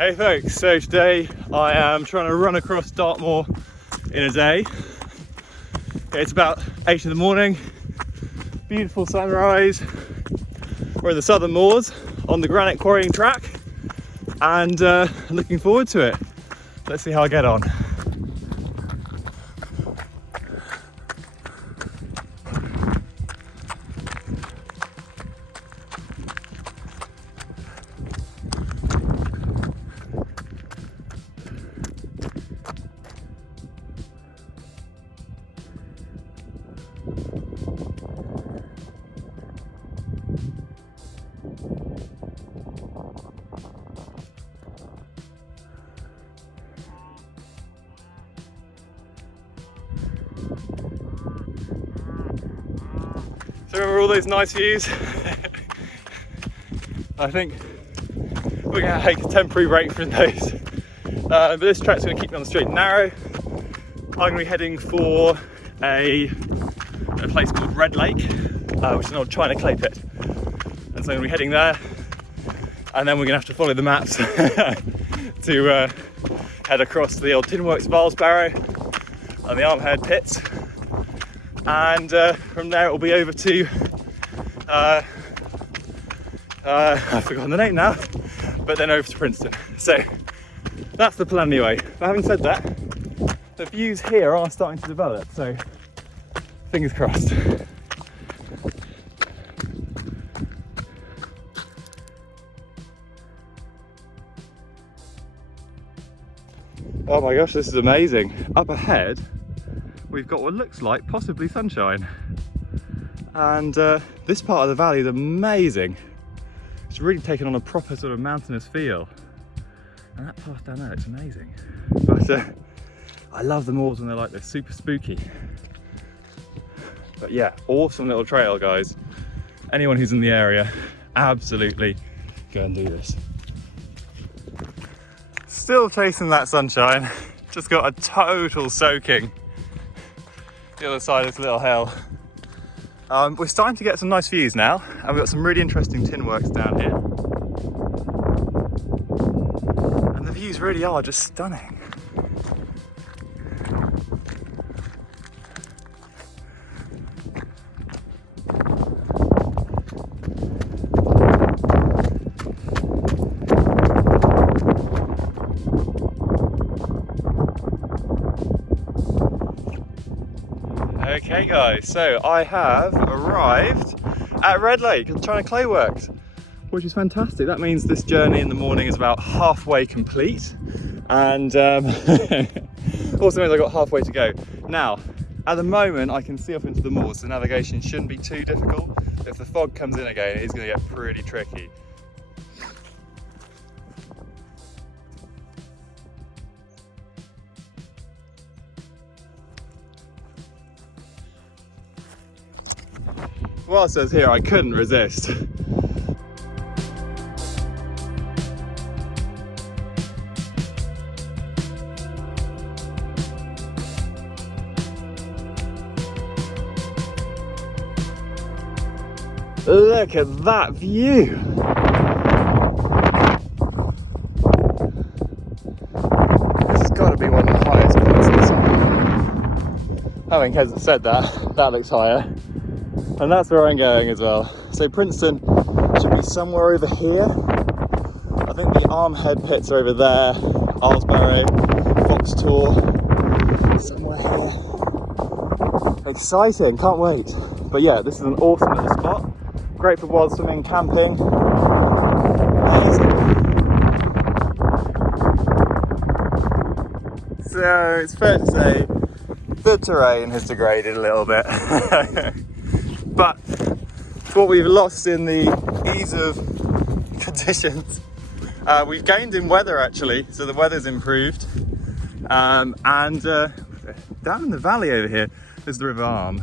Hey folks, so today I am trying to run across Dartmoor in a day. It's about 8 in the morning, beautiful sunrise. We're in the southern moors on the granite quarrying track and looking forward to it. Let's see how I get on. So remember all those nice views? I think we're going to take a temporary break from those. But this track's going to keep me on the straight and narrow. I'm going to be heading for a place called Red Lake, which is an old China clay pit. And so I'm going to be heading there. And then we're going to have to follow the maps to head across the old Tinworks Valves Barrow and the Armhead pits. And from there it will be over to I've forgotten the name now, but then over to Princeton. So that's the plan anyway. But having said that, the views here are starting to develop, so fingers crossed. Oh my gosh, this is amazing. Up ahead we've got what looks like possibly sunshine, and this part of the valley is amazing. It's really taken on a proper sort of mountainous feel, and that path down there looks amazing. But I love the moors when they're like this, super spooky. But yeah, awesome little trail, guys. Anyone who's in the area, absolutely go and do this. Still chasing that sunshine, just got a total soaking the other side of this little hill. We're starting to get some nice views now, and we've got some really interesting tin works down here. And the views really are just stunning. Okay guys, so I have arrived at Red Lake, the China Clay Works, which is fantastic. That means this journey in the morning is about halfway complete, and also means I've got halfway to go. Now, at the moment I can see off into the moors, so navigation shouldn't be too difficult. If the fog comes in again, it is going to get pretty tricky. Well, it says here I couldn't resist. Look at that view! This has got to be one of the highest points in the sun. Having said that, that looks higher. And that's where I'm going as well. So Princeton should be somewhere over here. I think the Armhead pits are over there. Arlesbarrow, Fox Tor, somewhere here. Exciting, can't wait. But yeah, this is an awesome little spot. Great for wild swimming, camping. Amazing. So it's fair to say the terrain has degraded a little bit. But what we've lost in the ease of conditions, we've gained in weather actually, so the weather's improved. And down in the valley over here, there's the River Arm.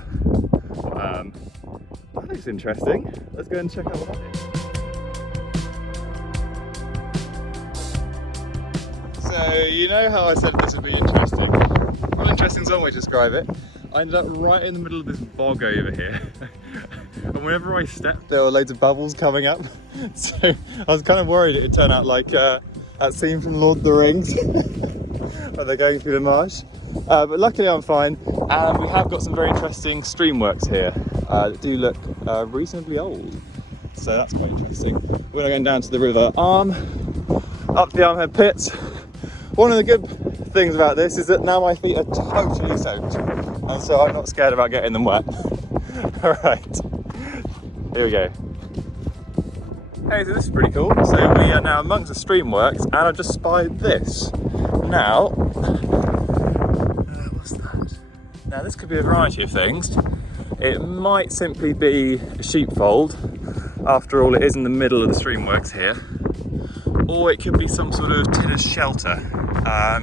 That looks interesting. Let's go and check out what that is. So, you know how I said this would be interesting? Well, interesting is one way to describe it. I ended up right in the middle of this bog over here. And whenever I stepped, there were loads of bubbles coming up. So I was kind of worried it would turn out like That scene from Lord of the Rings when they're going through the marsh. But luckily I'm fine, and we have got some very interesting streamworks here that do look reasonably old. So that's quite interesting. We're going down to the River Arm, up the Armhead Pits. One of the good things about this is that now my feet are totally soaked, and so I'm not scared about getting them wet. Alright, here we go. Hey, so this is pretty cool. So we are now amongst the streamworks, and I've just spied this. Now, what's that? Now this could be a variety of things. It might simply be a sheepfold. After all, it is in the middle of the streamworks here. Or it could be some sort of tinner's shelter. I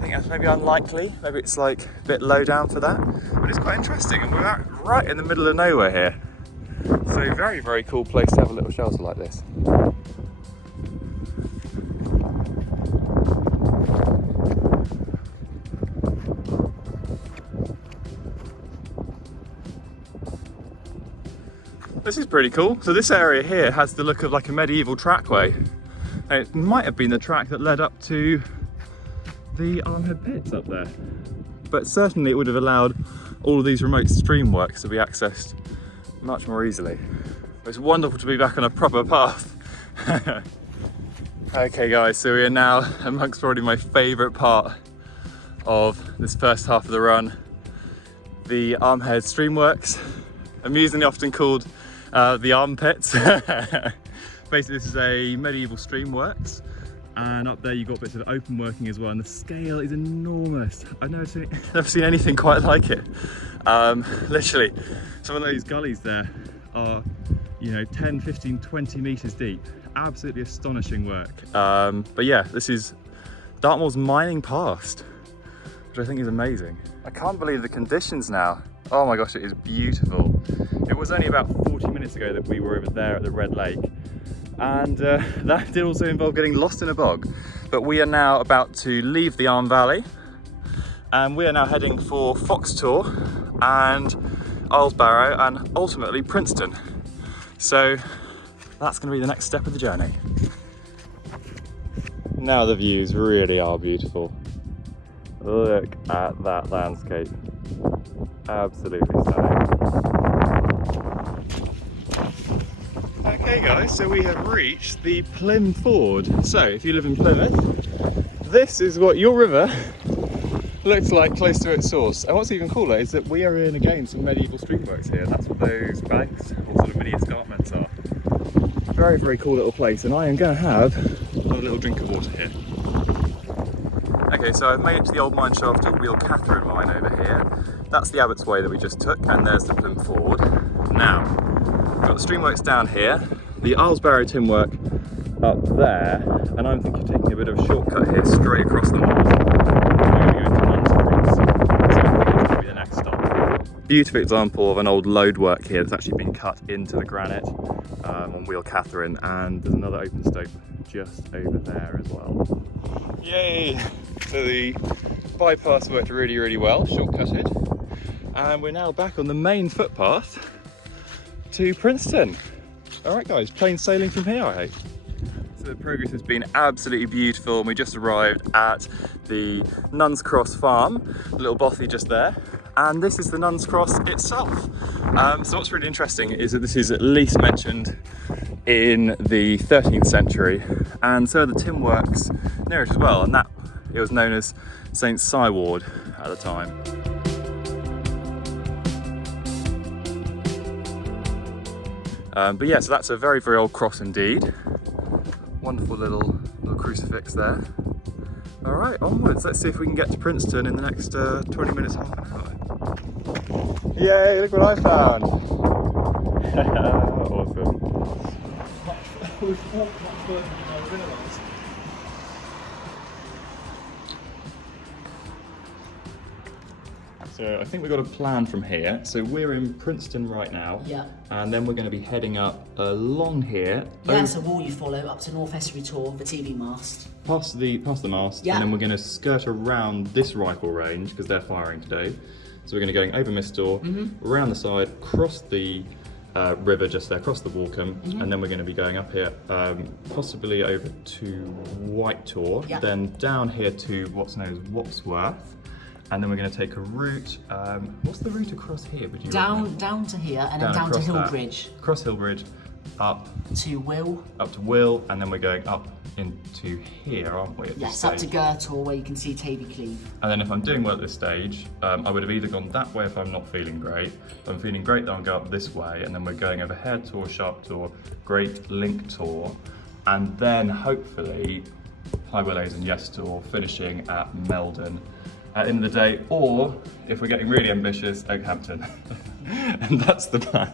think that's maybe unlikely. Maybe it's like a bit low down for that. But it's quite interesting, and we're right in the middle of nowhere here. So very, very cool place to have a little shelter like this. This is pretty cool. So this area here has the look of like a medieval trackway. And it might have been the track that led up to the Armhead Pits up there. But certainly it would have allowed all of these remote streamworks to be accessed much more easily. It's wonderful to be back on a proper path. Okay guys, so we are now amongst probably my favourite part of this first half of the run, the Armhead Streamworks, amusingly often called the Armpits. Basically this is a medieval streamworks, and up there you've got bits of open working as well, and the scale is enormous. I've never seen anything quite like it. Literally, some of those gullies there are, you know, 10, 15, 20 metres deep. Absolutely astonishing work. But yeah, this is Dartmoor's mining past, which I think is amazing. I can't believe the conditions now. Oh my gosh, it is beautiful. It was only about 40 minutes ago that we were over there at the Red Lake, and that did also involve getting lost in a bog. But we are now about to leave the Arm Valley, and we are now heading for Foxtor and Islesbarrow and ultimately Princeton. So that's going to be the next step of the journey. Now the views really are beautiful. Look at that landscape. Absolutely stunning. Okay guys, so we have reached the Plym Ford. So if you live in Plymouth, this is what your river looks like close to its source. And what's even cooler is that we are in again some medieval streetworks here. That's what those banks or sort of mini escarpments are. Very, very cool little place, and I am going to have a little drink of water here. Okay, so I've made it to the old mine shaft of Wheel Catherine mine over here. That's the Abbott's Way that we just took, and there's the Plym Ford. Now, we've got the streamworks down here, the Islesbarrow Timwork up there, and I'm thinking of taking a bit of a shortcut here straight across the moors. We're going to go into Nuns Cross, so I think that's going to be the next stop. Beautiful example of an old lode work here that's actually been cut into the granite on Wheel Catherine, and there's another open stope just over there as well. Yay! So the bypass worked really, really well, shortcutted, and we're now back on the main footpath to Princeton. Alright guys, plain sailing from here, I hope. So the progress has been absolutely beautiful, and we just arrived at the Nuns Cross farm, the little bothy just there, and this is the Nuns Cross itself. So what's really interesting is that this is at least mentioned in the 13th century, and so are the tin works near it as well, and that it was known as St. Siward at the time. But yeah, so that's a very, very old cross indeed. Wonderful little crucifix there. All right, onwards. Let's see if we can get to Princeton in the next 20 minutes, half an hour. Yay, look what I found. Awesome. We've walked much further than I realised. So I think we've got a plan from here. So we're in Princeton right now. Yeah. And then we're going to be heading up along here. Yeah, it's a wall you follow up to North Estuary Tor, the TV mast. Past the mast. Yeah. And then we're going to skirt around this rifle range because they're firing today. So we're going to go over Mistor, around the side, cross the river just there, across the Walkham, and then we're going to be going up here, possibly over to Whitethor, then down here to what's known as Wapsworth, and then we're going to take a route. What's the route across here? Would you down to here, and then down to Hillbridge. Across Hillbridge, up to Will. Up to Will, and then we're going up into here, aren't we? Yes, up to Gertor, where you can see Tavy Cleeve. And then if I'm doing well at this stage, I would have either gone that way if I'm not feeling great. If I'm feeling great, then I'll go up this way, and then we're going over Hare Tor, Sharp Tor, Great Link Tor, and then hopefully High Willows and Yes Tor, finishing at Meldon at the end of the day, or if we're getting really ambitious, Oakhampton. And that's the plan.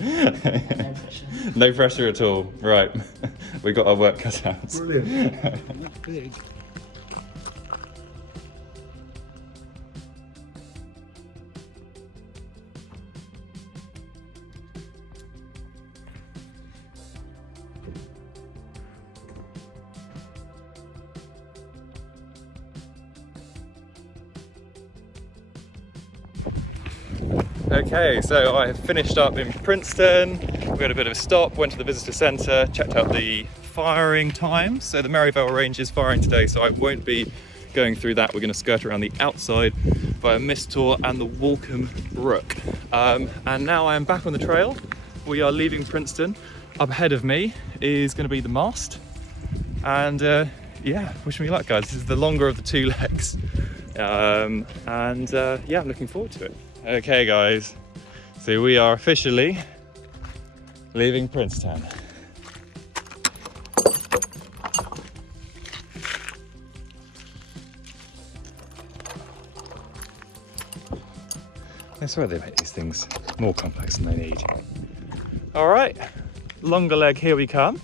No pressure. No pressure at all. Right, we got our work cut out. Brilliant. Okay, so I have finished up in Princeton. We had a bit of a stop, went to the visitor centre, checked out the firing times. So the Merivale range is firing today, so I won't be going through that. We're going to skirt around the outside via Mistor and the Walkham Brook. And now I am back on the trail. We are leaving Princeton. Up ahead of me is going to be the mast. And yeah, wish me luck, guys. This is the longer of the two legs. Yeah, I'm looking forward to it. Okay guys, so we are officially leaving Princetown. I swear they make these things more complex than they need. All right, longer leg, here we come.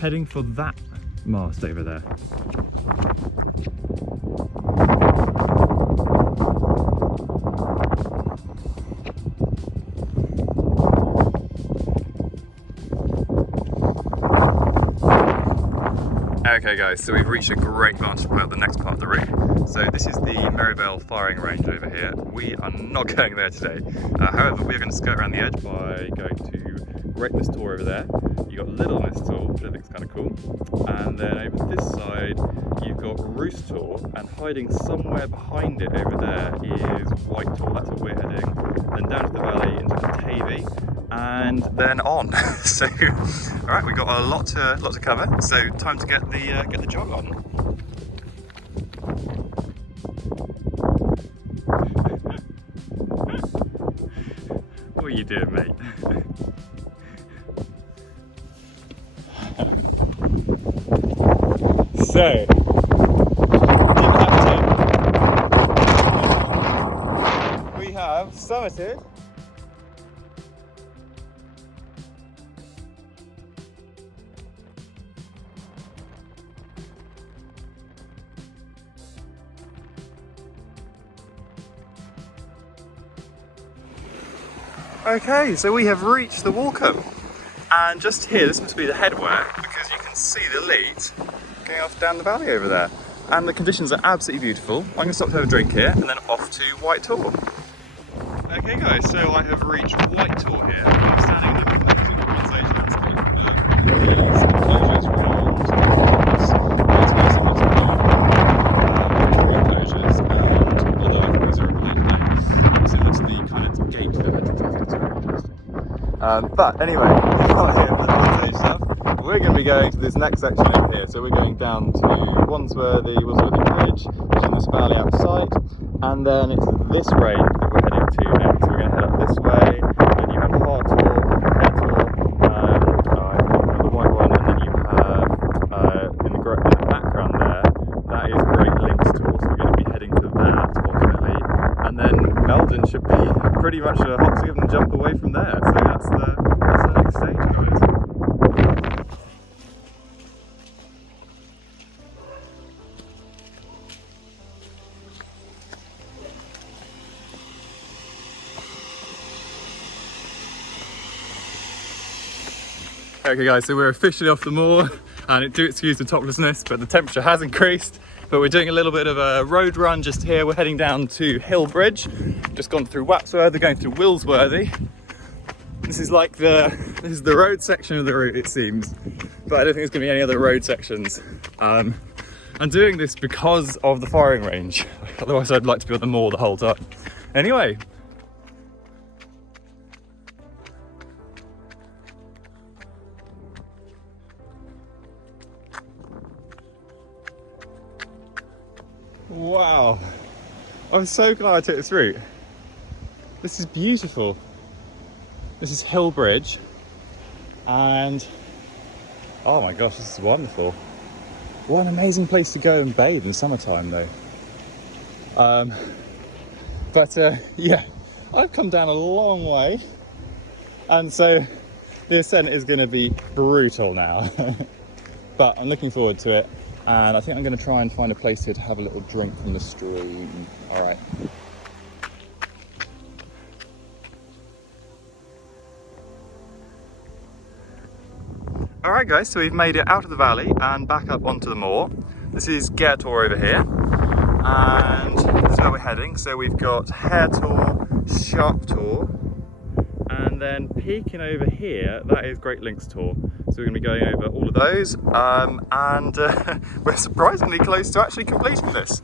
Heading for that mast over there. Okay guys, so we've reached a great vantage point of the next part of the route. So this is the Merivale firing range over here. We are not going there today. However, we are going to skirt around the edge by going to Great Mistor over there. You've got Little Mistor, which I think is kind of cool. And then over this side, you've got Roostor, and hiding somewhere behind it over there is Whitethor. That's where we're heading. Then down to the valley into the Tavy, and then on. So, all right, we've got a lot to cover. So time to get the jog on. What are you doing, mate? So, we have summited Okay, so we have reached the Walkham, and just here, this must be the headwork, because you can see the lead going off down the valley over there. And the conditions are absolutely beautiful. I'm going to stop to have a drink here, and then off to Whitethor. Okay guys, so I have reached Whitethor here. I'm standing in the amazing Bronze Age landscape. Really some enclosures round the house. It's very similar to tree enclosures, and although I think these are a really today, so that's the kind of gate that I think is very interesting. But anyway, we're not here for the Bronze Age stuff. We're going to be going to this next section over here. So we're going down to Wandsworthy Bridge, which is in this valley out of sight, and then it's this range that we're heading to next. We're going to head up this way, and you have Hartor, the white one, and then you have in the background there, that is Great Links Tor. So we're going to be heading to that ultimately, and then Meldon should be pretty much a hop, skip and jump away from there. So that's the next stage, guys. Okay guys, so we're officially off the moor, and do excuse the toplessness, but the temperature has increased. But we're doing a little bit of a road run just here. We're heading down to Hillbridge, just gone through Wapsworth, going through Willsworthy. This is like this is the road section of the route, it seems, but I don't think there's going to be any other road sections. I'm doing this because of the firing range, otherwise I'd like to be on the moor the whole time. Anyway. Wow, I'm so glad I took this route. This is beautiful. This is Hill Bridge, and oh my gosh, this is wonderful. What an amazing place to go and bathe in summertime though. Yeah, I've come down a long way, and so the ascent is going to be brutal now. But I'm looking forward to it, and I think I'm going to try and find a place here to have a little drink from the stream. All right. Alright guys, so we've made it out of the valley and back up onto the moor. This is Dartmoor over here, and this is where we're heading. So we've got Hare Tor, Sharp Tor, and then peeking over here, that is Great Links Tor. So we're going to be going over all of those, and we're surprisingly close to actually completing this.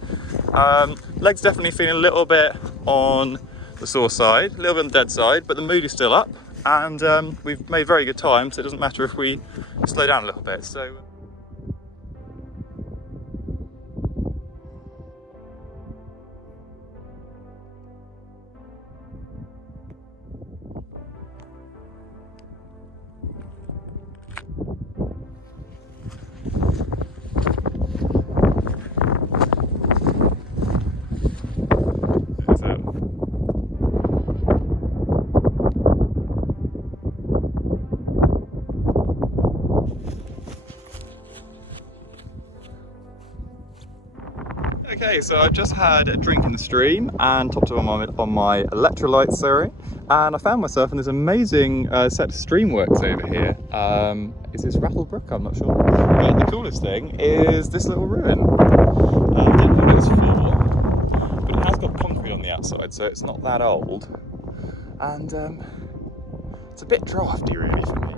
Legs definitely feeling a little bit on the sore side, a little bit on the dead side, but the mood is still up. And we've made very good time, so it doesn't matter if we slow down a little bit. So. Okay, so I've just had a drink in the stream and topped up on my electrolytes, sorry, and I found myself in this amazing set of streamworks over here. Is this Rattlebrook? I'm not sure. But the coolest thing is this little ruin. I don't know what it's for, but it has got concrete on the outside, so it's not that old. And it's a bit drafty really for me.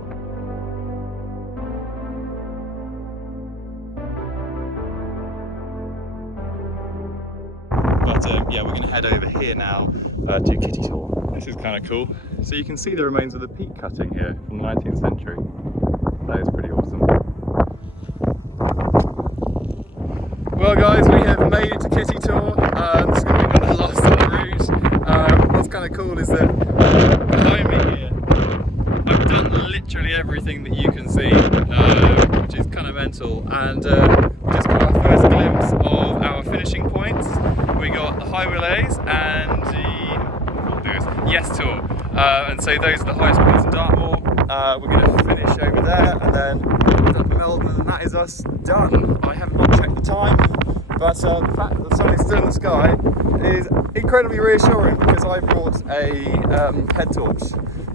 But yeah, we're going to head over here now to Kitty Tor. This is kind of cool. So you can see the remains of the peat cutting here from the 19th century. That is pretty awesome. Well guys, we have made it to Kitty Tor. This is going to be one of the last on the route. What's kind of cool is that behind me here, I've done literally everything that you can see, which is kind of mental. And we just got our first glimpse of our finishing points. We got the High Willows and the Yes Tor, and so those are the highest points in Dartmoor. We're going to finish over there and then up Melbourne, and that is us done. I have not checked the time, but the fact that the sun is still in the sky is incredibly reassuring because I brought a head torch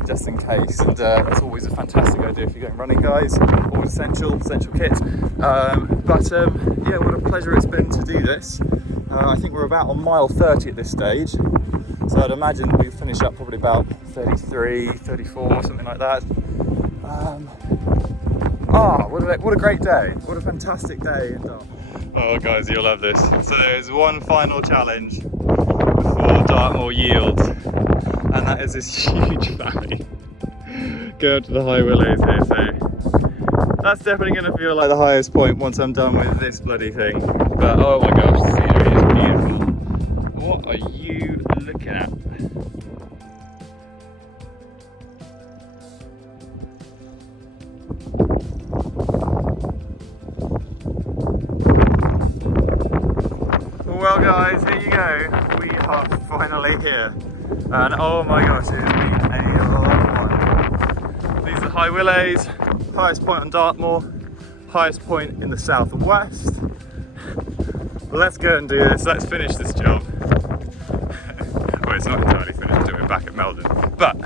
just in case, and that's always a fantastic idea if you're going running, guys. Always essential kit. Yeah, what a pleasure it's been to do this. I think we're about on mile 30 at this stage, so I'd imagine we finish up probably about 33, 34, something like that. What a great day, what a fantastic day. Oh guys, you'll love this. So there's one final challenge before Dartmoor yields, and that is this huge valley. Go up to the High Willows here, so that's definitely going to feel like the highest point once I'm done with this bloody thing. But oh my gosh, the scenery is beautiful. What are you looking at? Well guys, here you go. We are finally here. And oh my gosh, it has been a lot of fun. These are the High Willows, highest point on Dartmoor, highest point in the southwest. Let's go and do this, let's finish this job. Well, it's not entirely finished until we're back at Melbourne. But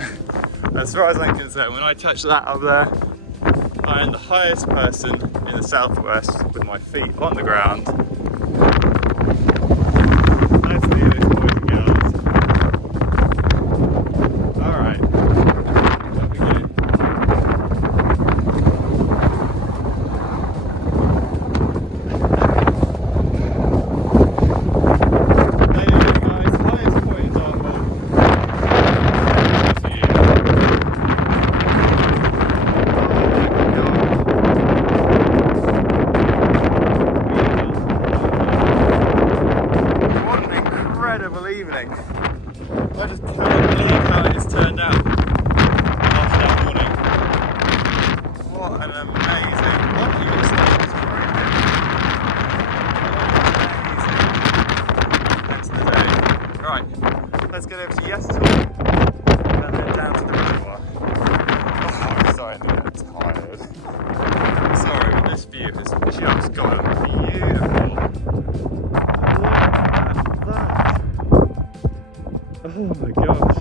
as far as I'm concerned, when I touch that up there, I am the highest person in the southwest with my feet on the ground. Let's do this, boys and girls. Alright, up we get over to Yestal and then down to the reservoir. Oh, I'm starting to get tired. Sorry, but this view has just gotten beautiful. Look at that. Oh my gosh.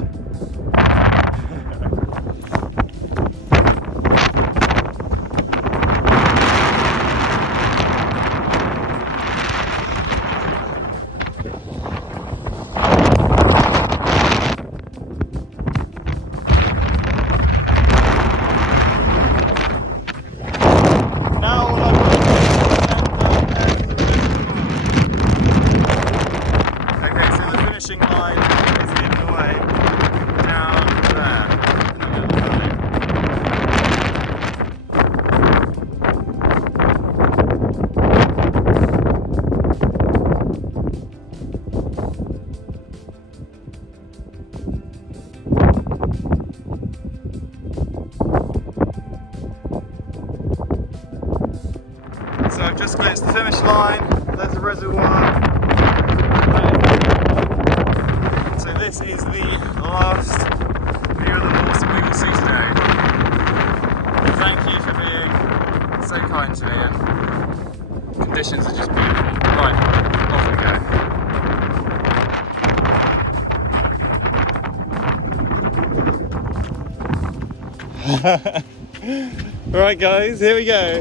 So I've just glimpsed the finish line, there's the reservoir. So this is the last view of the horse we will see today. Thank you for being so kind to me, and conditions are just beautiful. Right, off we go. Right guys, here we go.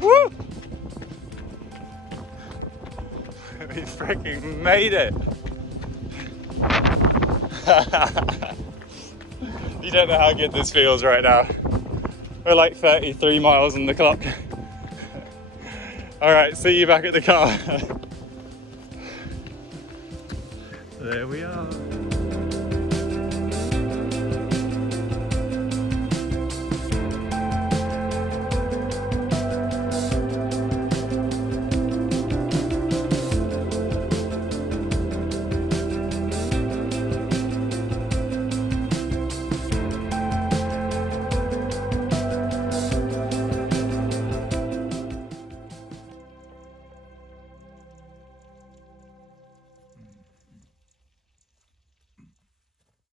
Woo! We freaking made it! You don't know how good this feels right now. We're like 33 miles on the clock. Alright, see you back at the car. There we are.